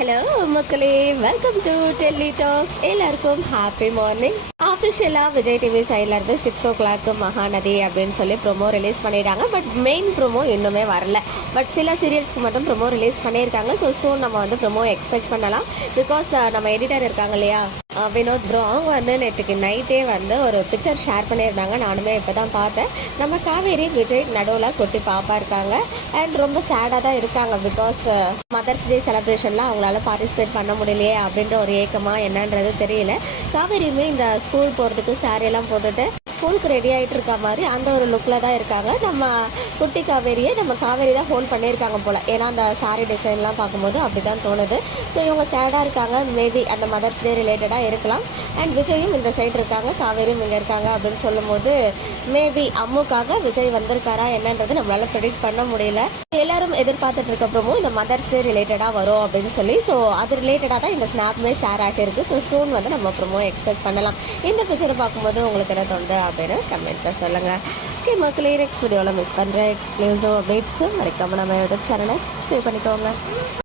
Hello மக்களே, welcome to Delhi tax. எல்லாருக்கும் happy morning. ஆஃபிஷியலாக Vijay TV சைட்ல இருந்து 6 o'clock மகாநதி அப்படின்னு சொல்லி ப்ரோமோ ரிலீஸ் பண்ணிட்டாங்க. பட் மெயின் ப்ரோமோ இன்னுமே வரல. பட் சில சீரியல்ஸ்க்கு மட்டும் ப்ரோமோ ரிலீஸ் பண்ணியிருக்காங்க. ஸோ சூன் நம்ம வந்து ப்ரோமோ எக்ஸ்பெக்ட் பண்ணலாம். பிகாஸ் நம்ம எடிட்டர் இருக்காங்க இல்லையா, வினோத் ப்ரோ, அவங்க வந்து நேற்றுக்கு நைட்டே வந்து ஒரு பிக்சர் ஷேர் பண்ணியிருந்தாங்க. நானுமே இப்போ தான் பார்த்தேன். நம்ம காவேரி விஜய் நடுவில் குட்டி பாப்பா இருக்காங்க. அண்ட் ரொம்ப சேடாக தான் இருக்காங்க. பிகாஸ் மதர்ஸ் டே செலிப்ரேஷனில் அவங்களால பார்ட்டிசிபேட் பண்ண முடியலையே அப்படின்ற ஒரு ஏக்கமாக என்னன்றது தெரியல. காவேரியுமே இந்த ஸ்கூல் போகிறதுக்கு சாரியெல்லாம் போட்டுட்டு ஸ்கூலுக்கு ரெடி ஆகிட்டு இருக்க மாதிரி அந்த ஒரு லுக்கில் தான் இருக்காங்க. நம்ம குட்டி காவேரியை நம்ம காவேரி தான் ஹோல்ட் பண்ணியிருக்காங்க போல். ஏன்னா அந்த சாரி டிசைன்லாம் பார்க்கும்போது அப்படி தான் தோணுது. ஸோ இவங்க சேடாக இருக்காங்க. மேபி அந்த மதர்ஸ் டே ரிலேட்டடாக இருக்கலாம். அண்ட் விஜயும் இந்த சைடு இருக்காங்க, காவேரியும் இங்கே இருக்காங்க அப்படின்னு சொல்லும்போது மேபி அம்முக்காக விஜய் வந்திருக்காரா என்னன்றது நம்மளால ப்ரெடிக்ட் பண்ண முடியல. எல்லாரும் எதிர்பார்த்துட்டு இருக்கப்பறமும் இந்த மதர்ஸ் டே ரிலேட்டடாக வரும் அப்படின்னு சொல்லி, ஸோ அது ரிலேட்டடாக தான் இந்த ஸ்னாப்மே ஷேர் ஆகிருக்கு. ஸோ சூன் வந்து நம்ம ப்ரோமோ எக்ஸ்பெக்ட் பண்ணலாம். இந்த பிக்சரை பார்க்கும்போது உங்களுக்கு என்ன தோணுது அப்படின்னு கமெண்ட்ல சொல்லுங்கள். ஓகே மக்களே, நெக்ஸ்ட் வீடியோவில் மீட் பண்ணுறேன். எக்ஸ்க்ளூசிவ் அப்டேட்ஸ்க்கு மறக்காம நம்ம யூடியூப் சேனலை சப்ஸ்கிரைப் பண்ணிக்கோங்க.